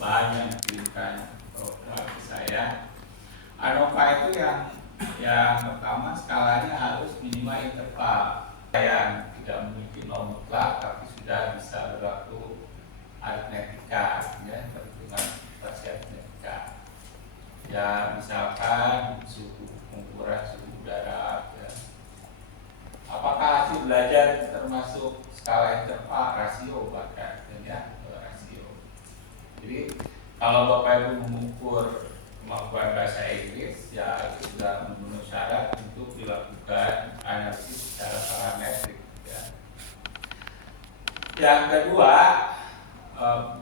bahan yang diberikan ke saya. ANOVA itu yang pertama skalanya harus minimal interval yang tidak memiliki norm mutlak tapi sudah bisa berlaku aritmetika, ya, perhitungan operasi aritmetika. Ya, misalkan suhu pengukuran suhu udara, ya. Apakah hasil belajar itu termasuk skala interval, rasio bahkan, ya, rasio. Jadi kalau Bapak Ibu mengukur kemampuan bahasa Inggris, ya itu sudah memenuhi syarat untuk dilakukan analisis secara parametrik, ya. Yang kedua,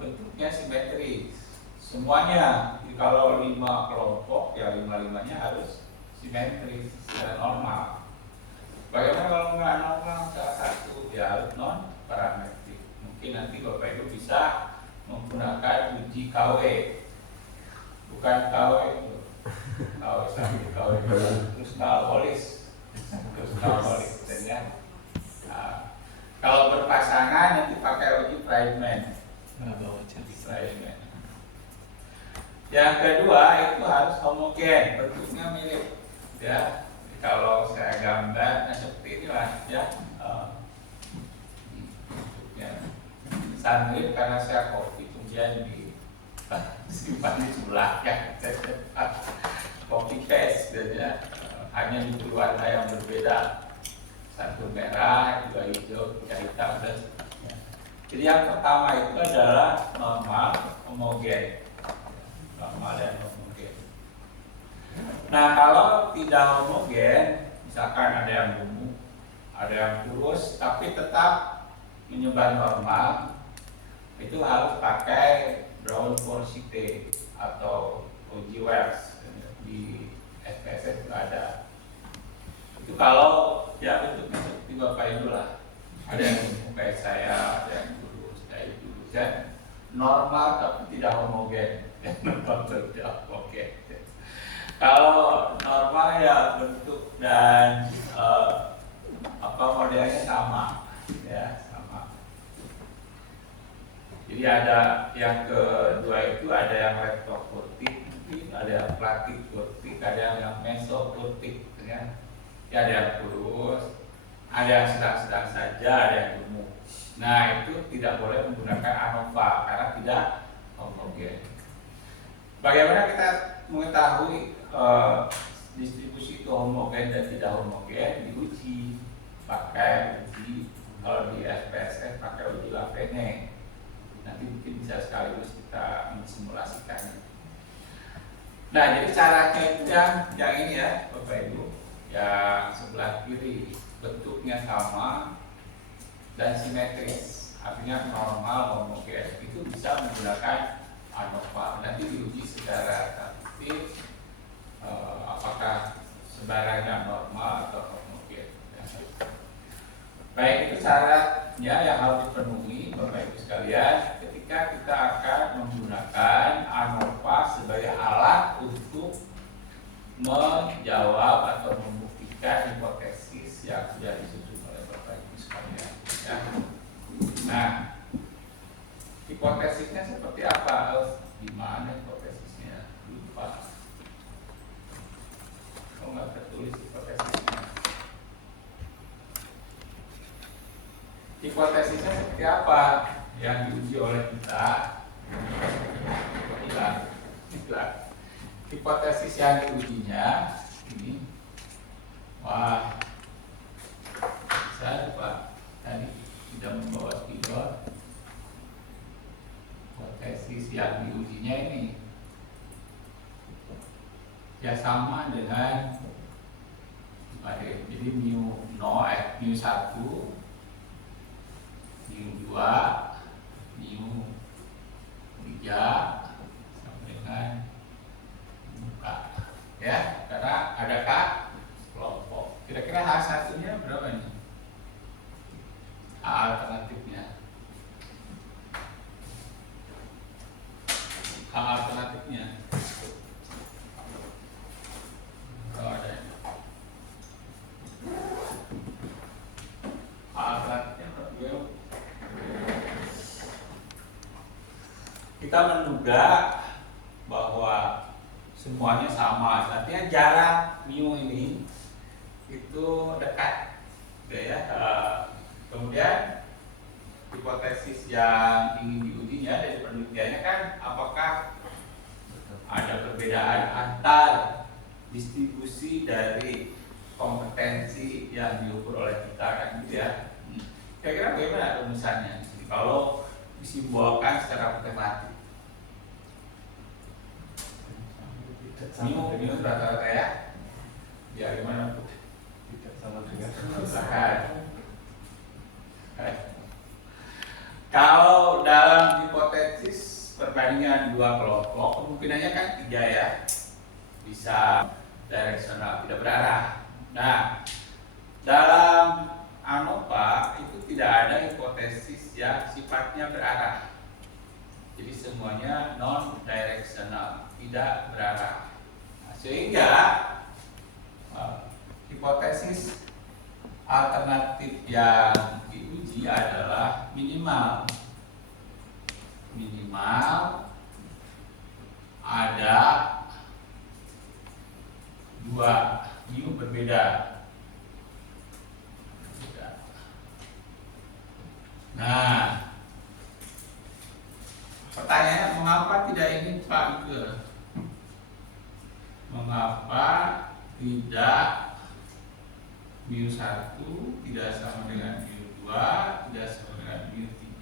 bentuknya simetris. Semuanya, kalau 5 kelompok, ya 5-5-nya harus simetris dan normal. Bagaimana kalau nggak normal salah satu, ya harus non parametrik. Mungkin nanti Bapak Ibu bisa menggunakan uji KW, bukan KW itu, KW sampai KW terus KWolis, ya. Nah, kalau berpasangan nanti pakai uji Friedman. Yang kedua itu harus homogen, bentuknya mirip, ya. Kalau saya gambar, nah seperti inilah, ya. Bentuknya mirip karena saya copy kemudian disimpan di sebelah, ya. Copy paste, ya. Hanya di warna yang berbeda, satu merah, dua hijau, tiga hitam, dan seterusnya. Jadi yang pertama itu adalah normal, homogen. Normal dan homogen. Nah, kalau tidak homogen, misalkan ada yang gemuk, ada yang kurus, tapi tetap menyebar normal, itu harus pakai Brown Forsythia atau uji Wells. Di SPSS itu ada. Itu kalau ya bentuknya seperti Bapak Ibu lah. Ada yang gemuk kayak saya, ada yang kurus kayak kurus, ya. Normal tapi tidak homogen. Normal tidak homogen. Kalau normal ya bentuk dan modelnya sama, ya sama. Jadi ada yang kedua itu ada yang retrokurtik, ada yang platik kurtik, ada yang mesokurtik, ya. Ya, ada yang kurus, ada yang sedang-sedang saja, ada yang gemuk. Nah, itu tidak boleh menggunakan ANOVA karena tidak homogen. Bagaimana kita mengetahui distribusi itu homogen dan tidak homogen? Diuji pakai uji, kalau di SPSS pakai uji Lafene. Nanti mungkin bisa sekaligus kita mensimulasikannya. Nah, jadi caranya itu yang ini, ya Bapak Ibu, yang sebelah kiri bentuknya sama dan simetris, artinya normal, homogen. Itu bisa menggunakan ANOVA. Nanti diuji secara statistik apakah sebarannya normal atau homogen. Baik, itu syaratnya yang harus dipenuhi Bapak Ibu sekalian ketika kita akan menggunakan ANOVA sebagai alat untuk menjawab atau membuktikan hipotesis yang sudah disusun oleh Bapak Ibu sekalian, ya. Nah, hipotesisnya seperti apa? Gimana hipotesisnya? Lupa. Kok nggak tertulis hipotesisnya? Hipotesisnya seperti apa yang diuji oleh kita? Hilang. Hipotesis yang diujinya ini, wah, saya lupa tadi tidak membawa spidol. Hipotesis yang diujinya ini ya sama dengan jadi mu 1, mu 2, mu 3 sama dengan K, ya, karena ada K kelompok. Kira-kira H1-nya berapa nih? H alternatifnya. H alternatifnya. Oh, ada. H alternatifnya berapa? kita menduga bahwa semuanya sama, artinya jarak mu ini itu dekat, gitu ya. Kemudian hipotesis yang ingin diujinya dari penelitiannya kan apakah ada perbedaan antar distribusi dari kompetensi yang diukur oleh kita kan gitu ya. Kira-kira bagaimana rumusannya? Jadi kalau disimbolkan secara matematik. Mu rata-rata ya. Ya gimana? Tidak sama dengan kalau dalam hipotesis perbandingan dua kelompok kemungkinannya kan 3 ya, bisa direksional tidak berarah. Nah, dalam ANOVA itu tidak ada hipotesis yang sifatnya berarah, jadi semuanya non directional, tidak berarah. Nah, sehingga hipotesis alternatif yang diuji adalah minimal ada 2 mu berbeda. Nah, pertanyaannya mengapa tidak ini Pak Ike? Mengapa tidak mu1 tidak sama dengan mu2, tidak sama dengan mu3,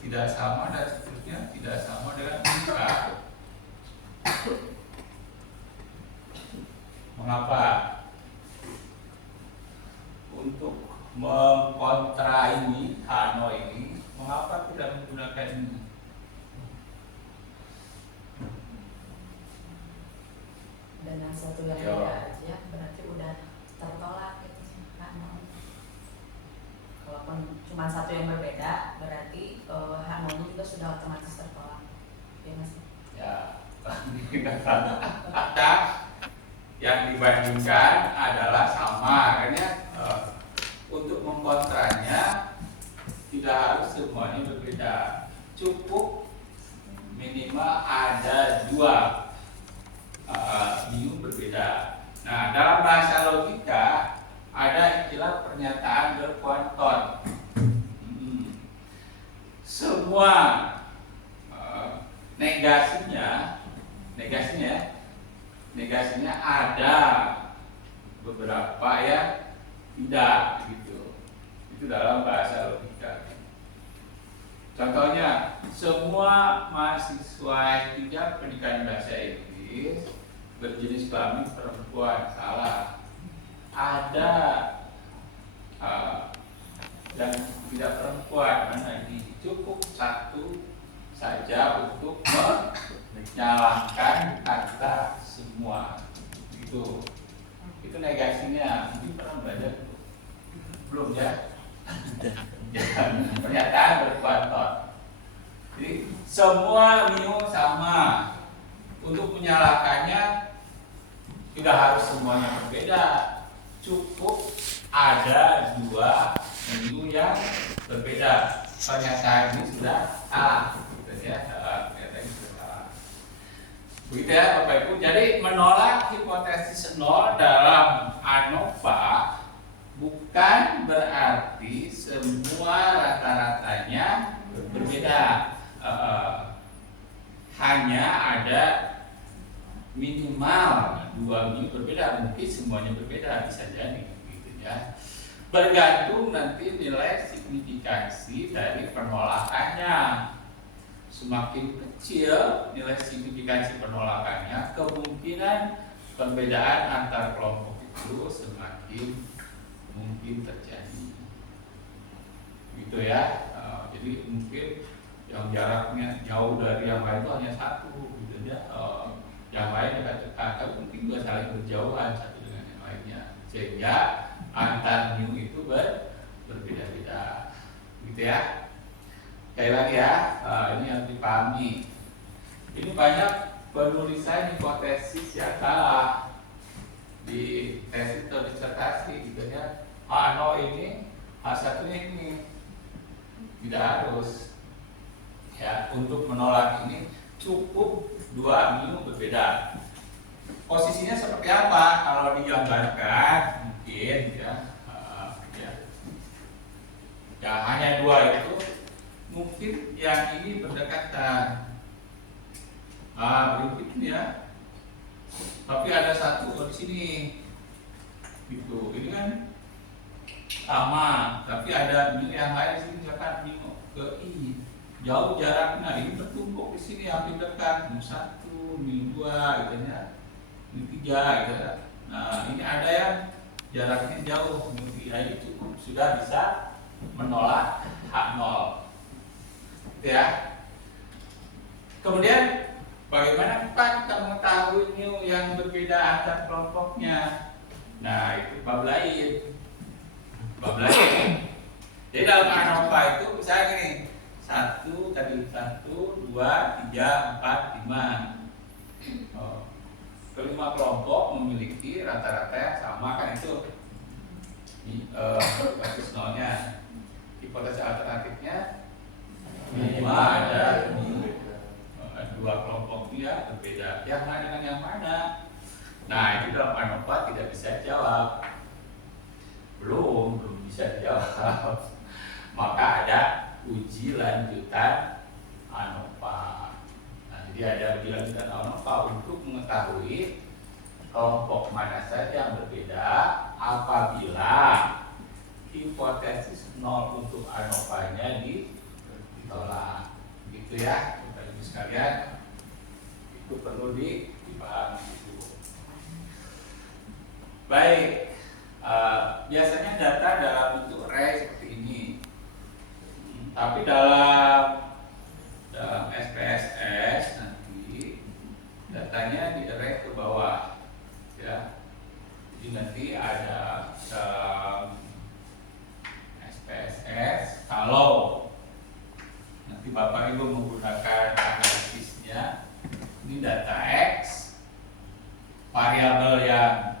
tidak sama dan seterusnya, tidak sama dengan mu4? Mengapa? Untuk mengkontra ini, Hano ini, mengapa tidak menggunakan ini? Dengan satu yang beda aja berarti udah tertolak gitu Hano. Kalaupun cuma satu yang berbeda berarti Hano juga sudah otomatis tertolak. Ya Mas? Ya, kata yang dibandingkan adalah sama, makanya untuk mengkontranya tidak harus semuanya berbeda, cukup minimal ada 2 mu berbeda. Nah, dalam bahasa logika ada istilah pernyataan berkuanton. Semua negasinya ada, beberapa ya tidak gitu. Itu dalam bahasa logika. Contohnya, semua mahasiswa S3 pendidikan bahasa Inggris berjenis kelamin perempuan, salah. Ada yang tidak perempuan, mana ini cukup 1 saja untuk menyalahkan kata semua. Itu negasinya. Mungkin pernah belajar belum ya? Pernyataan berkuanton. Jadi semua mu sama. Untuk menyalahkannya tidak harus semuanya berbeda, cukup ada 2 mu yang berbeda. Pernyataan ini sudah salah, gitu ya. Pernyataan ini sudah salah. Begitu ya Bapak Ibu. Jadi menolak hipotesis 0 dalam ANOVA bukan berarti semua rata-ratanya berbeda. Hanya ada minimal 2 mu berbeda, mungkin semuanya berbeda, bisa jadi gitu ya. Bergantung nanti nilai signifikansi dari penolakannya. Semakin kecil nilai signifikansi penolakannya, kemungkinan perbedaan antar kelompok itu semakin mungkin terjadi. Gitu ya. Jadi mungkin yang jaraknya jauh dari yang lain itu hanya 1 gitu ya. Yang lain dekat-dekat, tapi mungkin juga saling berjauhan satu dengan yang lainnya, sehingga antar mu itu berbeda-beda, gitu ya. Sekali lagi ya, ini harus dipahami. Ini banyak penulisan hipotesis yang salah di tesis atau disertasi, gitu ya. H0 ini, H1 ini tidak harus. Ya, untuk menolak ini cukup dua mu berbeda. Posisinya seperti apa? Kalau digambarkan mungkin ya, ya hanya dua itu, mungkin yang ini berdekatan. Berikut ya. Tapi ada satu di sini, gitu. Ini kan sama, tapi ada mu yang lain di sini, misalkan mu ke i, jauh jaraknya. Ini bertumpuk di sini hampir dekat, mu satu, mu dua, gitu ya, mu tiga, gitu ya. Nah ini ada yang jaraknya jauh, mu tiga itu cukup sudah bisa menolak H0, gitu ya. Kemudian bagaimana kita mengetahui mu yang berbeda antar kelompoknya? Nah itu bab lain. Jadi dalam ANOVA itu misalnya gini, 1, 2, 3, 4, 5. Kelima kelompok memiliki rata-rata yang sama kan, itu basis nolnya. Hipotesa alternatifnya minimal ada dua kelompok dia berbeda. Yang mana dengan yang mana? Nah itu dalam ANOVA tidak bisa jawab. Belum bisa dijawab. Maka ada uji lanjutan ANOVA. Nah, jadi ada uji lanjutan ANOVA untuk mengetahui kelompok mana saja yang berbeda apabila hipotesis nol untuk ANOVA-nya ditolak. Gitu ya, Bapak-Ibu sekalian. Itu perlu dipahami dulu. Baik. Biasanya data dalam bentuk array seperti ini, tapi dalam SPSS nanti datanya di array ke bawah, ya. Jadi nanti ada SPSS, kalau nanti Bapak Ibu menggunakan analisisnya, ini data X, variabel yang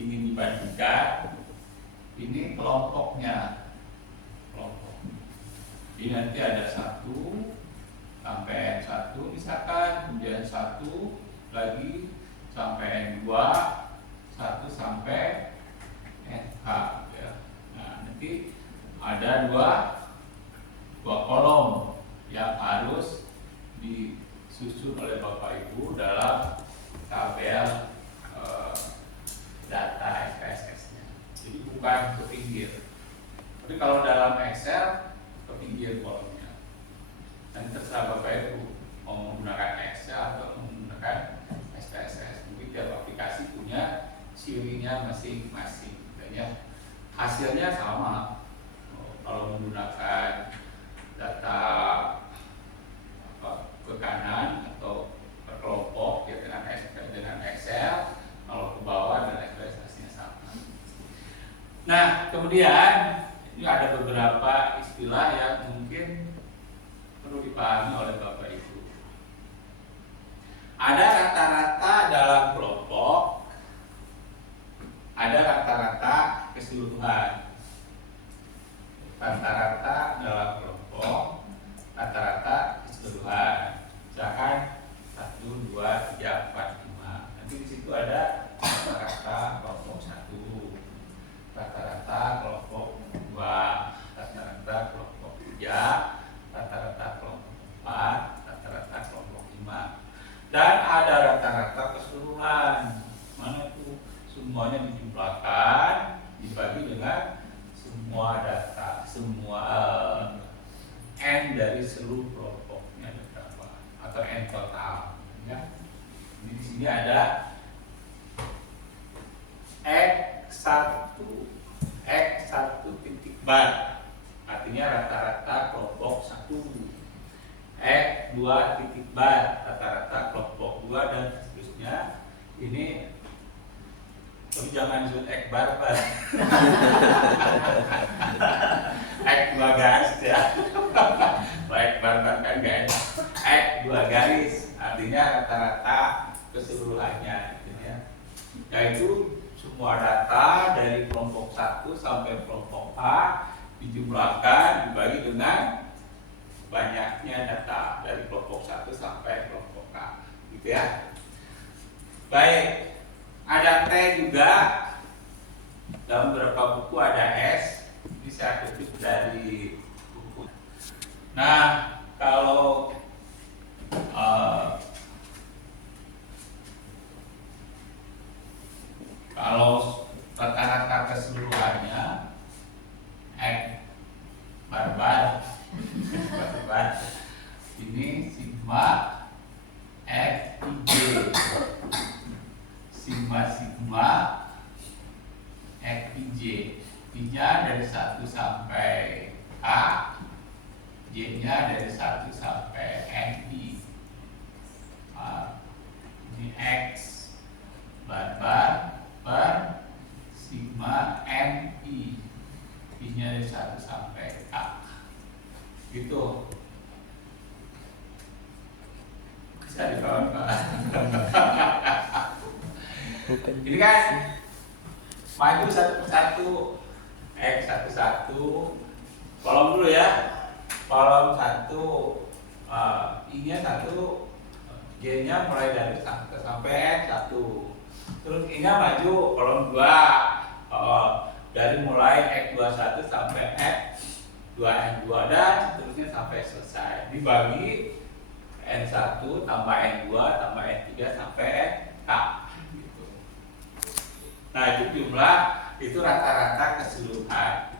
ingin dibandingkan, ini kelompoknya, ini nanti ada 1 sampai 1 misalkan, kemudian 1 lagi sampai 2, 1 sampai NH ya. Nah nanti ada dua kolom yang harus disusun oleh Bapak Ibu dalam tabel data SPSS-nya. Jadi bukan ke pinggir. Tapi kalau dalam Excel ke pinggir kolomnya. Dan terserah Bapak Ibu mau menggunakan Excel atau menggunakan SPSS. Mungkin tiap aplikasi punya cirinya masing-masing. Dan ya hasilnya sama. Kalau menggunakan data ke kanan atau ke kelompok ya dengan Excel, kalau ke bawah dan ekspektasinya sama. Nah, kemudian ini ada beberapa istilah yang mungkin perlu dipahami oleh Bapak Ibu. Ada rata-rata dalam kelompok, ada rata-rata keseluruhan. Rata-rata dalam kelompok, rata-rata keseluruhan. Misalkan 1, 2, 3, 4, 5. Nanti di situ ada rata-rata kelompok 1, rata-rata kelompok 2, rata-rata kelompok 3, rata-rata kelompok 4, rata-rata kelompok 5. Dan ada rata-rata keseluruhan. Mana itu? Semuanya dijumlahkan, dibagi dengan semua data, semua N dari seluruh kelompoknya ada berapa, atau N total ya. Di sini ada X1 titik bar, artinya rata-rata kelompok 1. X2 titik bar, rata-rata kelompok 2 dan seterusnya. Ini jangan disebut X bar, Pak. X 2 garis ya. X bar kan enggak enak. X 2 garis artinya rata-rata keseluruhannya gitu ya. Yaitu semua data dari kelompok 1 sampai kelompok A dijumlahkan dibagi dengan banyaknya data dari kelompok 1 sampai kelompok K, gitu ya. Baik, ada T juga. Dalam beberapa buku ada S. Ini saya kutip dari buku. Nah, kalau rata-rata keseluruhannya barbar ini sigma X I J, sigma X I J, I-nya dari 1 sampai K, J-nya dari 1 sampai NI. Ini X barbar per sigma NI, I-nya dari 1 sampai K, gitu. Bisa dipahami Pak? Ini kan maju satu persatu, X satu-satu, kolom dulu ya, kolom 1, I-nya 1, J-nya mulai dari 1 sampai X 1, terus I-nya maju kolom 2, dari mulai X21 sampai X2N2 dan seterusnya sampai selesai, dibagi N1 tambah N2 tambah N3 sampai K, gitu. Nah, itu jumlah, itu rata-rata keseluruhan.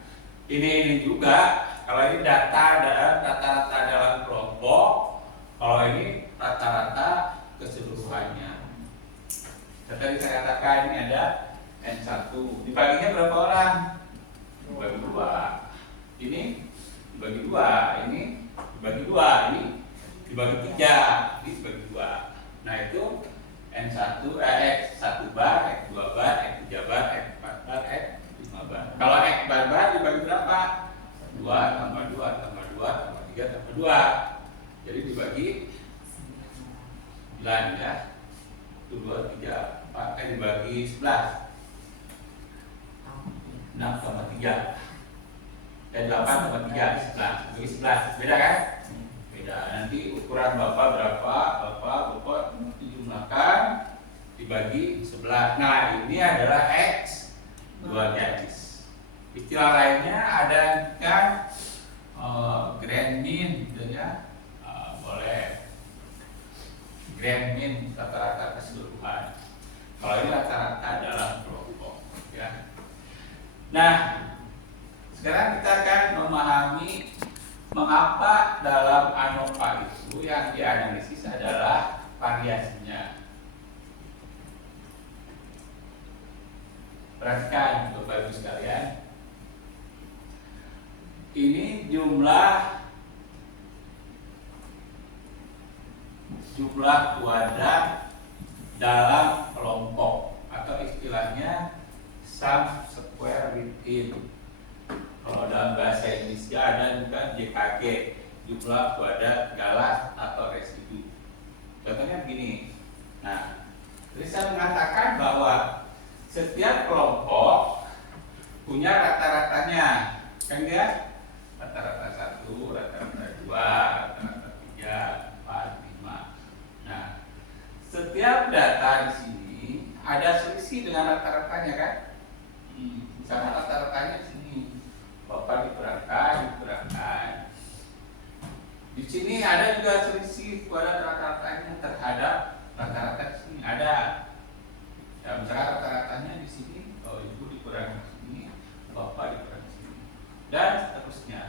Ini juga, kalau ini rata-rata dalam kelompok, kalau ini rata-rata keseluruhannya. Tadi saya katakan ini ada N1, dibaginya berapa orang? Dibagi 2. Ini dibagi 2, ini dibagi 2, ini dibagi 3, ini dibagi 2. Nah, itu N1, X1 bar, X2 bar, X3 bar, X4 bar, X5 bar. Kalau X bar dibagi berapa? 2 tambah 2 tambah 2 tambah 3 tambah 2. Jadi dibagi 9 ya. 1, 2, 3, 4, dibagi 11. 6 tambah 3. 8 tambah 3, 11. Bagi 11. Beda kan? Beda. Nanti ukuran Bapak berapa? Bapak dijumlahkan dibagi 11. Nah, ini adalah X 2 garis. Istilah lainnya ada kan grand min gitu ya. Boleh grand min, rata-rata keseluruhan. Kalau ini rata-rata dalam kelompok ya. Nah, sekarang kita akan memahami mengapa dalam ANOVA itu yang dianalisis adalah variasinya. Perhatikan Bapak Ibu sekalian, ini jumlah kuadrat dalam kelompok atau istilahnya sum square within. Kalau dalam bahasa Indonesia ada juga JKG, jumlah kuadrat galas atau residu. Contohnya begini. Nah, jadi saya mengatakan bahwa setiap kelompok punya rata-ratanya, kan ya? Rata-rata 1, rata-rata 2, rata-rata 3, 4, 5. Nah, setiap data di sini ada selisih dengan rata-ratanya kan? Misalnya rata-ratanya di sini, Bapak dikurangkan. Di sini ada juga selisih kuadrat rata-ratanya terhadap rata-rata di sini ada. Ya, misalnya rata-ratanya di sini, kalau Ibu dikurangi di sini, Bapak dikurangi di sini, dan seterusnya.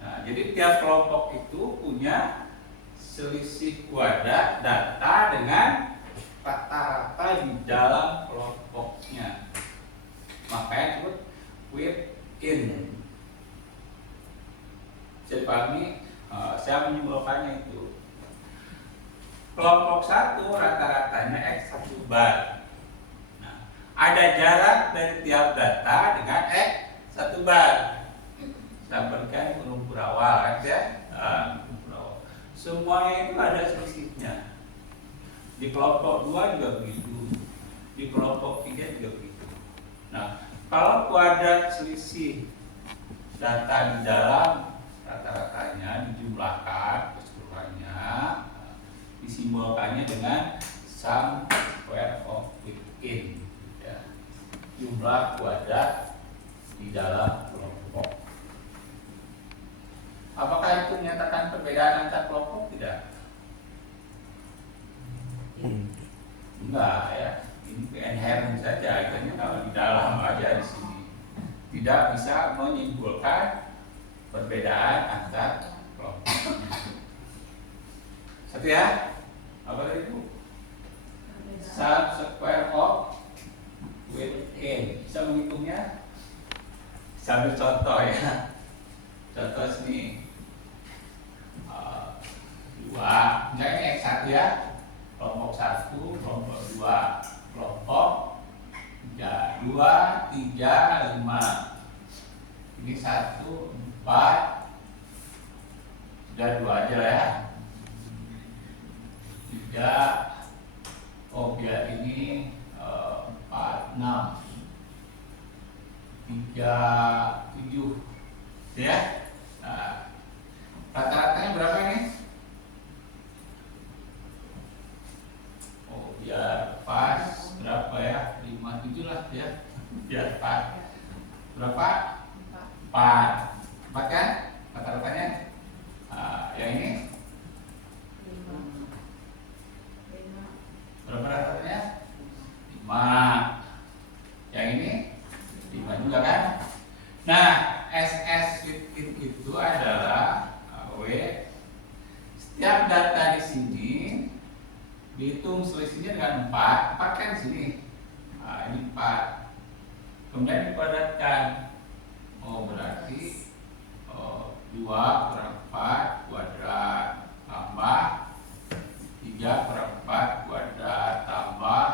Nah, jadi tiap kelompok itu punya selisih kuadrat data dengan rata-rata di dalam kelompoknya. Makanya disebut within. Bisa dipahami? Saya menyimpulkannya itu. Kelompok 1 rata-ratanya X1 bar. Nah, ada jarak dari tiap data dengan X1 bar. Saya berikan rumput awal aja. Semuanya itu ada selisihnya. Di kelompok 2 juga begitu. Di kelompok 3 juga begitu. Nah, kalau kuadrat selisih data di dalam rata-ratanya dijumlahkan keseluruhannya, disimbolkannya dengan sum square of within, ya. Jumlah kuadrat di dalam kelompok. Apakah itu menyatakan perbedaan antar kelompok? Tidak. Enggak, ya. Ini inherent saja, itu kalau di dalam aja di sini. Tidak bisa menyimpulkan perbedaan antar kelompok. Satu ya. Apa tadi itu? Sum square of within. Bisa menghitungnya? Sambil contoh ya. Contoh sini. 2, misalnya X1 ya, kelompok 1, kelompok 2, kelompok 3, 2, 3, 5. Ini 1, 4, sudah 2 aja lah ya. 3, oh biar ini 4, 6, 3, 7, ya. Nah, rata-ratanya berapa ini? Oh, biar pas berapa ya? 5, 7 lah ya. Biar pas. Berapa? 4. 4 kan? Rata-ratanya. Nah, yang ini? 5. Berapa rata-ratanya? 5. Yang ini? 5 juga kan? Nah, SS within itu adalah setiap data di sini dihitung selisihnya dengan 4 kan di sini. Nah, ini 4. Kemudian dikuadratkan. Oh, berarti 2 kurang 4 kuadrat tambah 3 kurang 4 kuadrat tambah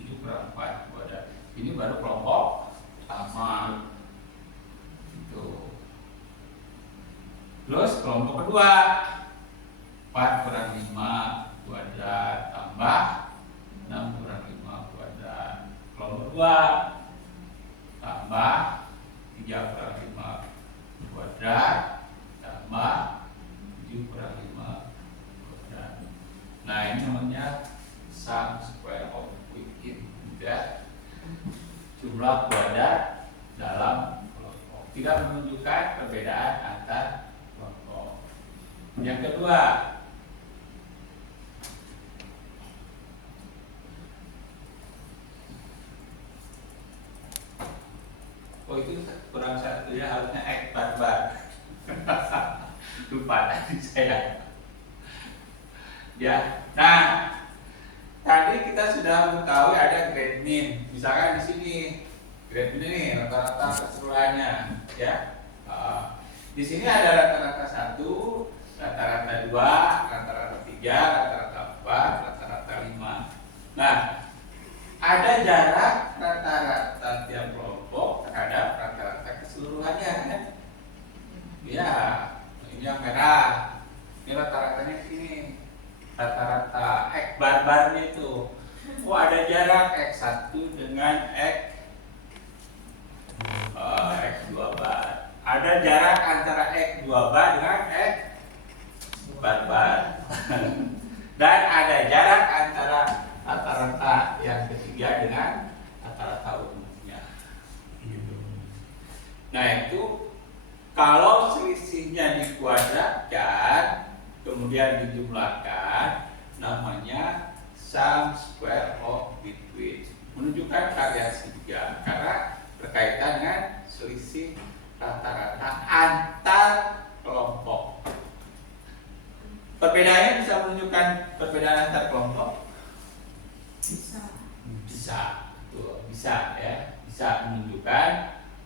7 kurang 4 kuadrat. Ini baru kelompok pertama. Terus kelompok kedua 4 kurang 5 kuadrat tambah 6 kurang 5 kuadrat. Kelompok kedua tambah 3 kurang 5 kuadrat tambah 7 kurang 5 kuadrat. Nah, ini namanya sum square of within, ya. Jumlah kuadrat dalam kelompok, tidak menunjukkan perbedaan antar kelompok. Yang kedua, oh itu kurang satu ya, harusnya X barbar. Lupa tadi saya. Ya, nah tadi kita sudah mengetahui ada grade min. Misalkan di sini grade min ini rata-rata keseluruhannya, ya. Di sini ada rata-rata 1, rata-rata 2, rata-rata 3, rata-rata 4, rata-rata 5. Nah, ada jarak rata-rata tiap kelompok terhadap rata-rata keseluruhannya, kan? Ya, ini yang merah. Ini rata-ratanya di sini. Rata-rata X barbarnya itu. Oh, ada jarak X1 dengan X2 bar. Ada jarak antara X2 bar dengan X barbar. Dan ada jarak antara rata-rata yang ketiga dengan rata-rata umumnya. Nah, itu kalau selisihnya dikuadratkan kemudian dijumlahkan, namanya sum square of between, menunjukkan variasi juga karena berkaitan dengan selisih rata-rata antar kelompok. Perbedaannya bisa menunjukkan perbedaan antar kelompok? Bisa, tuh, bisa ya, bisa menunjukkan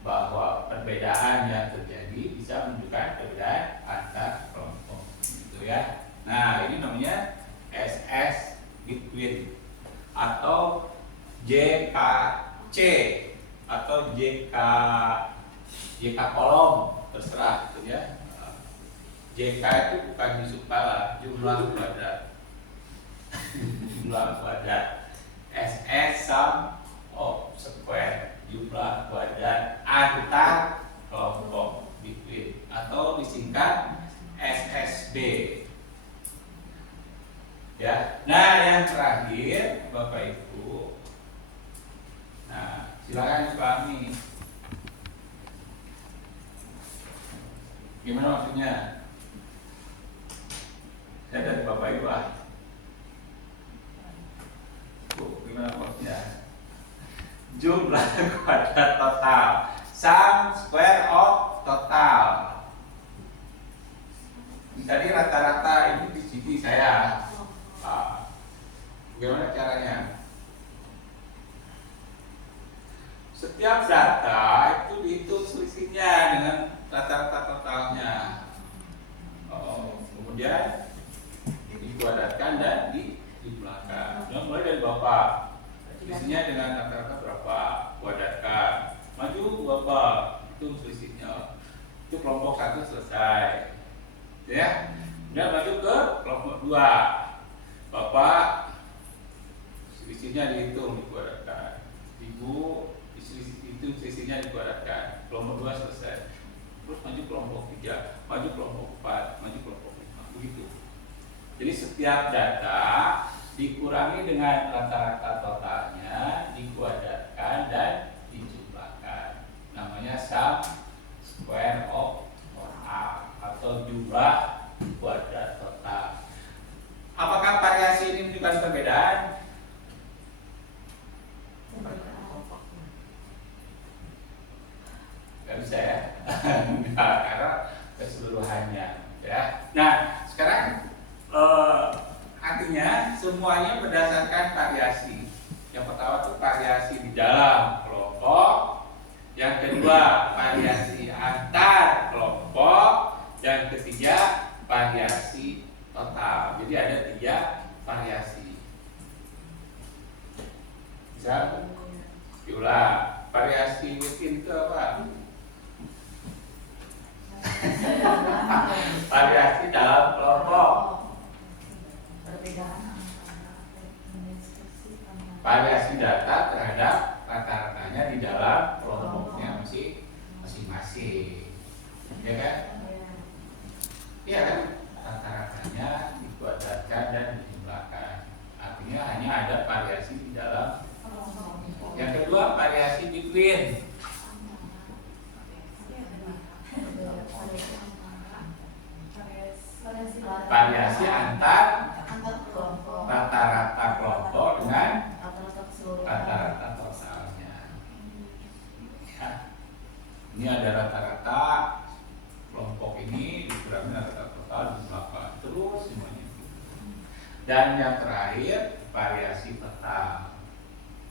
bahwa perbedaan yang terjadi bisa menunjukkan perbedaan antar kelompok, gitu ya. Nah, ini namanya SS between atau JKC atau JK kolom, terserah, gitu ya. JK itu bukan Yusuf Kala, jumlah kuadrat. Jumlah kuadrat. SS sum of square, jumlah kuadrat antar kelompok between, atau disingkat Ya. Nah, yang terakhir Bapak Ibu. Nah, silakan dipahami. Gimana maksudnya? Saya dari Bapak Ibu gimana maksudnya? Jumlah kuadrat total, sum square of total. Jadi rata-rata ini di sini saya. Bagaimana caranya? Setiap data itu dihitung selisihnya dengan rata-rata totalnya. Kemudian dikuadratkan dan dijumlahkan. Mulai dari Bapak, selisihnya dengan rata-rata berapa? Kuadratkan. Maju Bapak, hitung selisihnya. Itu kelompok 1 selesai. Ya. Kemudian maju ke kelompok 2. Bapak selisihnya dihitung, dikuadratkan. Ibu itu selisihnya dikuadratkan. Kelompok 2 selesai. Terus maju kelompok 3, maju kelompok 4, maju kelompok 5. Begitu. Jadi setiap data dikurangi dengan rata-rata totalnya, dikuadratkan dan dijumlahkan. Namanya sum square of total atau jumlah kuadrat total. Apakah variasi ini menunjukkan perbedaan? Gak bisa ya, enggak, karena keseluruhannya ya. Nah, sekarang artinya semuanya berdasarkan variasi. Yang pertama itu variasi di dalam kelompok, yang kedua variasi antar kelompok, yang ketiga variasi total. Jadi ada 3 variasi. Bisa diulang. Variasi within itu apa? Variasi dalam kelompok. Variasi data terhadap rata-ratanya di dalam kelompoknya masing-masing. Ya kan? Iya kan? Rata-ratanya dikuadratkan dan dijumlahkan. Artinya hanya ada variasi di dalam. Yang kedua variasi between. Variasi antar rata-rata kelompok dengan rata-rata totalnya. Ya. Ini ada rata-rata kelompok ini dikurangi rata-rata total dijumlahkan terus semuanya. Dan yang terakhir variasi total,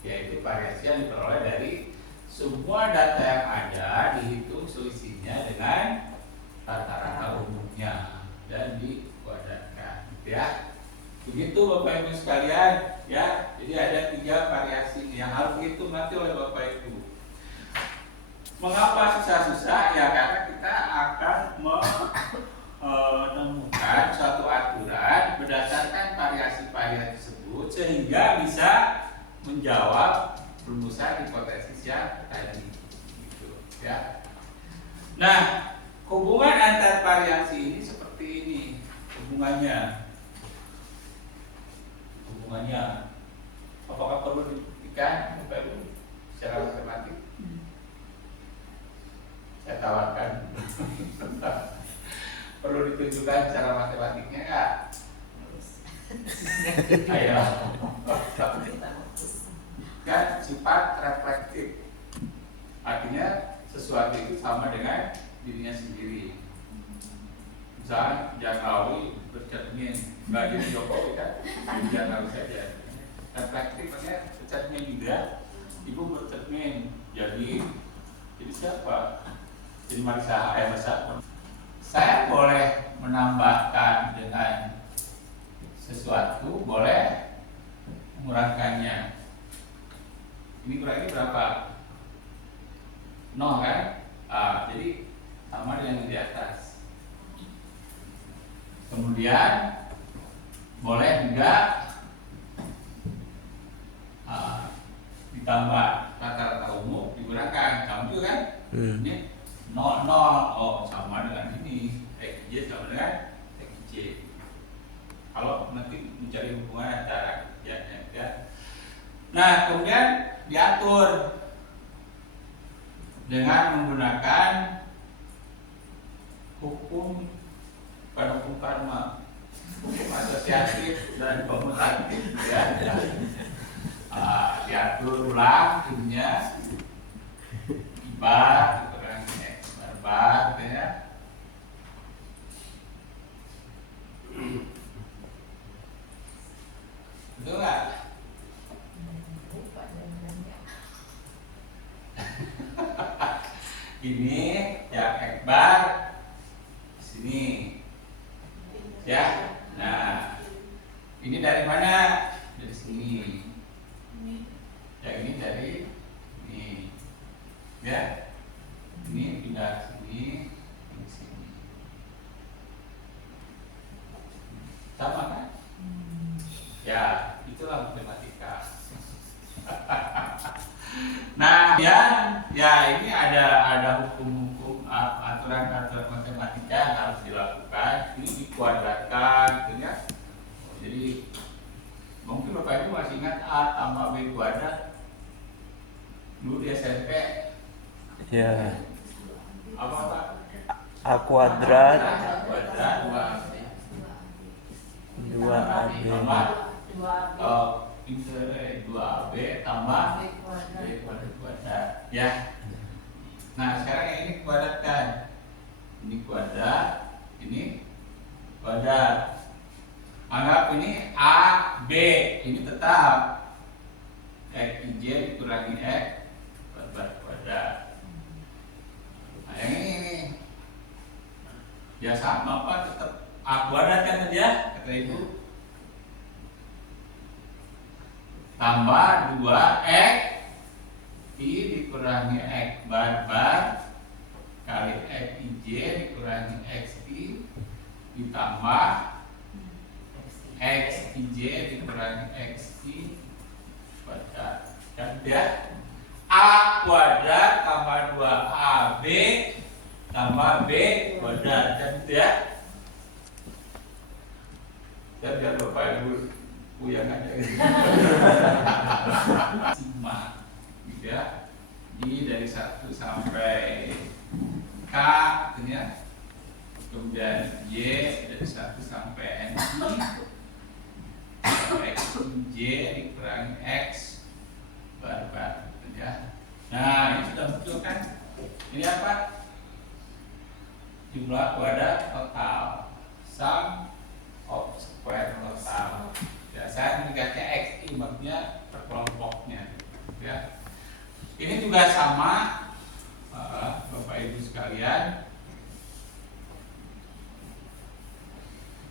yaitu variasi yang diperoleh dari semua data yang ada dihitung selisihnya dengan rata-rata umumnya dan dikuadratkan, ya. Begitu Bapak Ibu sekalian, ya. Jadi ada 3 variasi yang harus dihitung nanti oleh Bapak Ibu. Mengapa susah-susah? Ya karena kita akan menemukan suatu aturan berdasarkan variasi-variasi tersebut sehingga bisa menjawab rumusan hipotesis yang tadi, gitu, ya. Nah, hubungan antar variasi ini seperti ini hubungannya. Apakah perlu dibuktikan Bapak Ibu secara matematik? Saya tawarkan. Perlu ditunjukkan secara matematiknya nggak? Ayo. Kan sifat reflektif. Artinya sesuatu itu sama dengan dirinya sendiri. Misalnya Jokowi bercermin, nggak jadi Jokowi kan? Jokowi saja. Reflektif artinya bercermin juga. Ibu bercermin, jadi siapa? Jadi Marisa Masa. Saya boleh menambahkan dengan sesuatu, boleh menguranginya. Ini kurangnya berapa? 0 kan? Jadi sama dengan yang di atas. Kemudian boleh juga ditambah rata-rata umum digunakan. Kamu juga kan? Ini 0, 0, sama dengan ini. X, Y sama dengan X, Y. Kalau nanti mencari hubungan antara ya. Nah, kemudian diatur dengan menggunakan hukum karma, hukum asosiatif dan komutatif ya. Diatur ulang timnya bar dikurangi x bar ya. Betul nggak? Ini ya x bar sini ya. Nah, ini dari mana? Dari sini. Ya, ini dari ini. Ya. Ini pindah sini, ini sini. Sama kan? Ya, itulah matematika. Nah, ya ini ada hukum-hukum aturan-aturan matematika yang harus dilakukan. Ini dikuadratkan, gitu ya. Jadi mungkin Bapak Ibu masih ingat A tambah B kuadrat dulu di SMP. Ya. Apa Pak? A kuadrat 2AB 2AB tambah 2AB tambah B kuadrat ya. Nah, sekarang yang ini kuadratkan. Ini kuadrat, ini kuadrat. Anggap ini A, B, ini tetap X I J dikurangi X kuadrat. Nah, yang ini ya sama Pak, tetap A kuadrat kan tadi ya, kata Ibu. Tambah 2X I dikurangi X bar kali X I J dikurangi X I ditambah X I J dikurangi X I kuadrat. Dan dia A kuadrat tambah 2AB tambah B kuadrat. Dan dia biar Bapak Ibu yang ada sigma gitu ya. Ini dari 1 sampai K gitu ya. Kemudian Y dari 1 sampai N X J dikurangi X bar gitu ya. Nah, ini sudah muncul kan? Ini apa? Jumlah kuadrat total, sum of square total. Ya, saya mengikatnya X I, maksudnya perkelompoknya ya. Ini juga sama Bapak Ibu sekalian,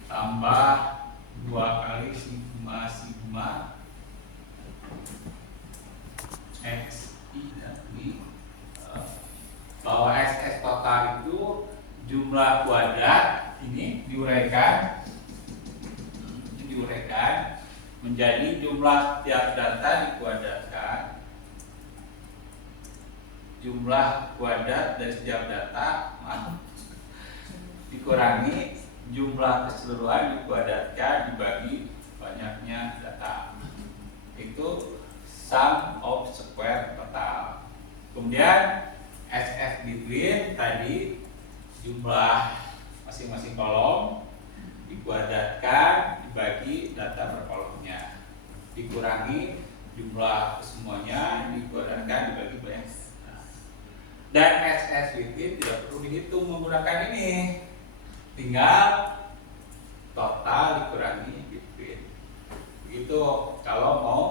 tambah 2 kali sigma X I dan I, bahwa XS total itu jumlah kuadrat ini diuraikan menjadi jumlah tiap data dikuadratkan, jumlah kuadrat dari setiap data dikurangi jumlah keseluruhan dikuadratkan dibagi banyaknya data. Itu sum of square total. Kemudian SS between tadi jumlah masing-masing kolom dikuadratkan dibagi data per kolomnya, dikurangi jumlah kesemuanya dikuadratkan dibagi banyak. Dan SS between tidak perlu dihitung menggunakan ini, tinggal total dikurangi between. Begitu kalau mau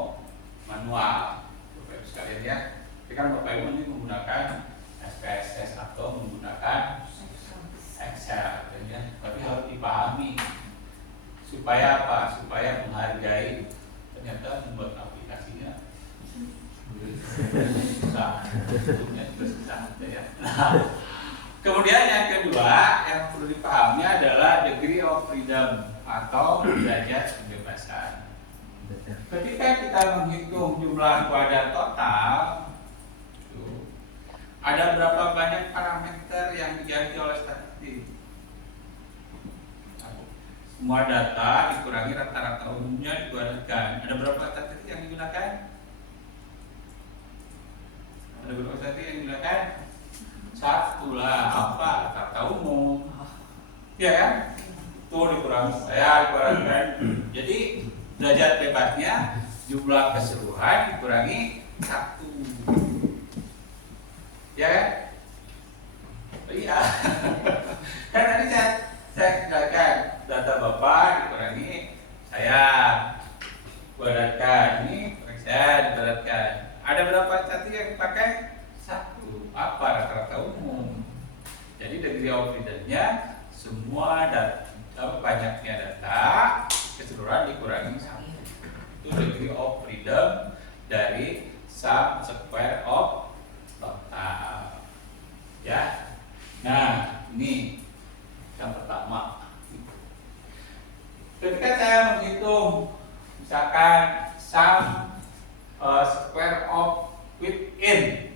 manual, Bapak Ibu sekalian ya. Tapi kan Bapak Ibu ini menggunakan SPSS atau menggunakan Excel, ya. Tapi harus dipahami supaya apa? Supaya menghargai. Ternyata membuat aplikasinya susah, hitungnya juga susah, ya. Nah, kemudian yang kedua yang perlu dipahami adalah degree of freedom atau derajat kebebasan. Ketika kita menghitung jumlah kuadrat total, ada berapa banyak parameter yang diganti oleh statistik? semua data dikurangi rata-rata umumnya dikeluarkan. Ada berapa statistik yang digunakan? Ada berapa statistik yang digunakan? Satu lah, apa? Rata umum. Ya kan? Tuh dikurangi, saya dikurangi. Jadi derajat bebasnya jumlah keseluruhan dikurangi 1. Ya kan? Iya. Kan tadi saya katakan data Bapak dikurangi saya ibaratkan, ini saya ibaratkan. Ada berapa statistik yang dipakai? 1. Apa? Rata-rata umum. Jadi degree of freedom-nya semua data, banyaknya data keseluruhan dikurangi 1. Itu degree of freedom dari sum square of total. Ya. Nah, ini yang pertama. Ketika saya menghitung misalkan sum square of within,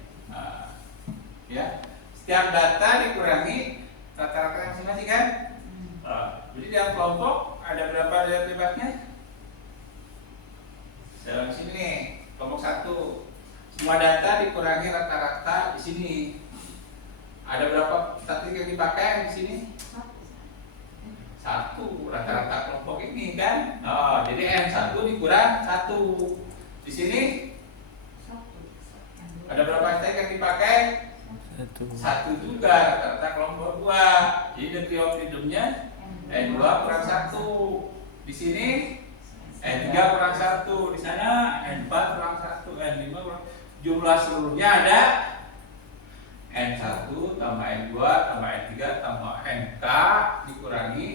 ya, setiap data dikurangi rata-rata masing-masing kan. Jadi dalam kelompok ada berapa derajat bebasnya? Dalam sini nih, kelompok 1 semua data dikurangi rata-rata di sini. Ada berapa statistik yang dipakai di sini? 1 rata-rata kelompok ini kan. Jadi M1 dikurang 1. Di sini ada berapa statistik yang dipakai? 1 juga rata-rata kelompok 2. Jadi degree of freedom-nya N2 kurang 1. Di sini N3 kurang 1. Di sana N4 kurang 1. N5 kurang. Jumlah seluruhnya ada N1 tambah N2 tambah N3 tambah NK dikurangi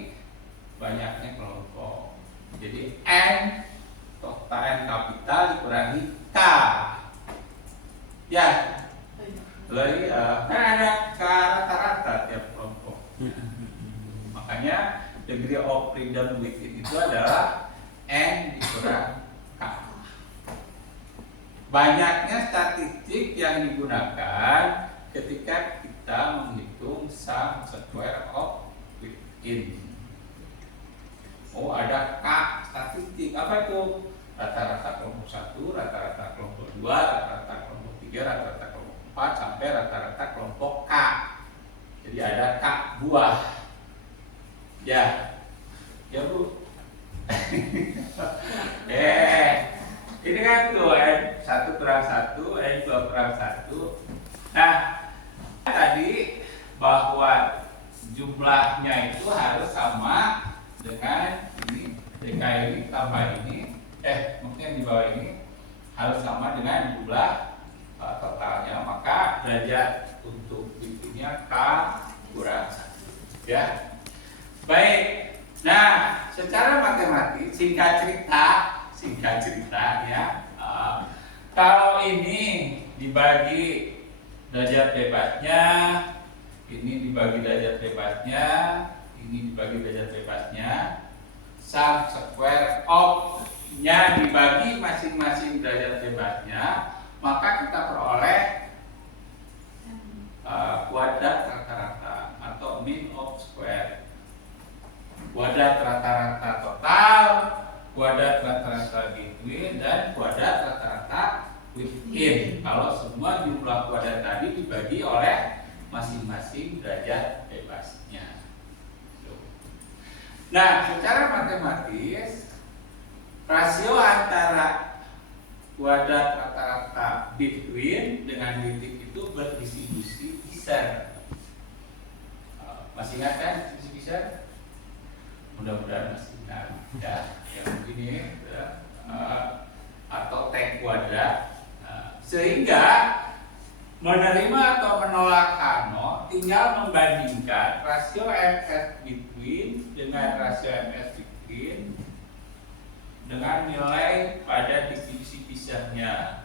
banyaknya kelompok. Jadi N total N kapital dikurangi K. Ya. Lagi kan ada K rata-rata tiap kelompok. Makanya degree of freedom within itu adalah N dikurang K. Banyaknya statistik yang digunakan ketika kita menghitung sum square of within. Oh, ada K statistik. Apa itu? Rata-rata kelompok 1, rata-rata kelompok 2, rata-rata kelompok 3, rata-rata kelompok 4 sampai rata-rata kelompok K. Jadi ada K buah. Ya. Ya, Bu. Ini kan tuh N1 kurang 1, N2 kurang 1. Nah, tadi bahwa jumlahnya itu harus sama dengan ini, DK ini tambah ini, maksudnya di bawah ini harus sama dengan jumlah totalnya. Maka derajat untuk itunya K kurang 1. Ya. Baik. Nah, secara matematik singkat cerita ya. Kalau ini dibagi derajat bebasnya, ini dibagi derajat bebasnya, ini dibagi derajat bebasnya, sum square of-nya dibagi masing-masing derajat bebasnya, maka kita peroleh kuadrat rata-rata atau mean of square. Kuadrat rata-rata total, kuadrat rata-rata between, dan kuadrat rata-rata within. Kalau semua jumlah kuadrat tadi dibagi oleh masing-masing derajat bebasnya. Nah, secara matematis rasio antara kuadrat rata-rata between dengan within itu berdistribusi Pisar. Masih ingat kan distribusi Pisar? Mudah-mudahan masih ingat ya. Yang begini ya, atau T kuadrat. Sehingga menerima atau menolak Ano tinggal membandingkan rasio MS between dengan rasio MS between dengan nilai pada distribusi Pisarnya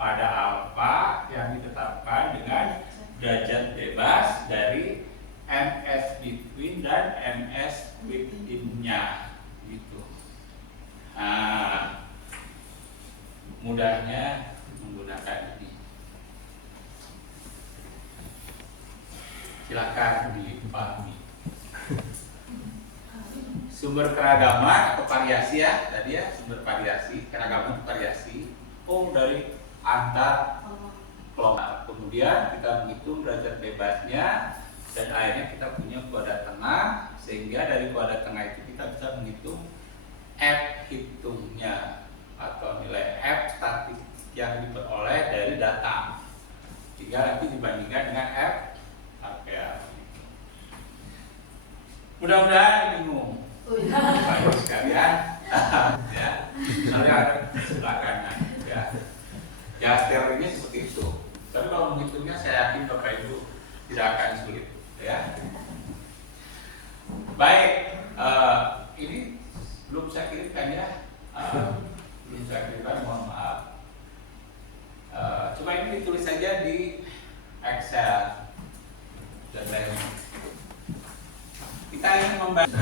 pada alfa yang ditetapkan dengan derajat bebas dari MS between dan MS within-nya gitu. Nah, mudahnya menggunakan ini. Silakan dipahami. sumber keragaman atau variasi ya tadi ya, sumber variasi, keragaman itu variasi dari antar kelompok. Kemudian kita menghitung derajat bebasnya dan akhirnya kita punya kuadrat tengah, sehingga dari kuadrat tengah itu kita bisa menghitung F hitungnya atau nilai F statistik yang diperoleh dari data, tinggal nanti dibandingkan dengan F RPA. Mudah-mudahan bingung Bapak sekalian ya, saya ada sebelah kanan ya teorinya seperti itu, tapi kalau menghitungnya saya yakin Bapak Ibu tidak akan sulit ya. Baik, ini belum saya kirimkan ya, belum saya kirimkan, mohon maaf. Coba ini ditulis saja di Excel dan lain. Kita ingin membantu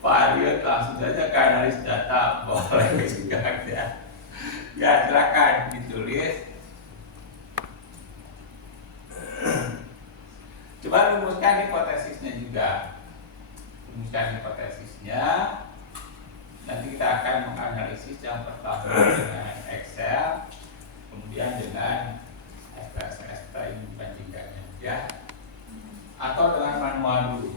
Pak Aryo langsung saja ke analis data, boleh juga ya. Ya silakan ditulis. Coba rumuskan hipotesisnya juga. Rumuskan hipotesisnya. Nanti kita akan menganalisis yang pertama dengan Excel, kemudian dengan SPSS ini bandingkannya ya, atau dengan manual dulu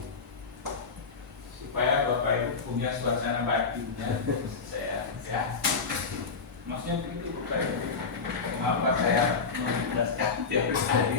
supaya Bapak Ibu punya suasana batinnya. Saya ya, maksudnya begitu Bapak Ibu. Mengapa saya menjelaskan tiap hari?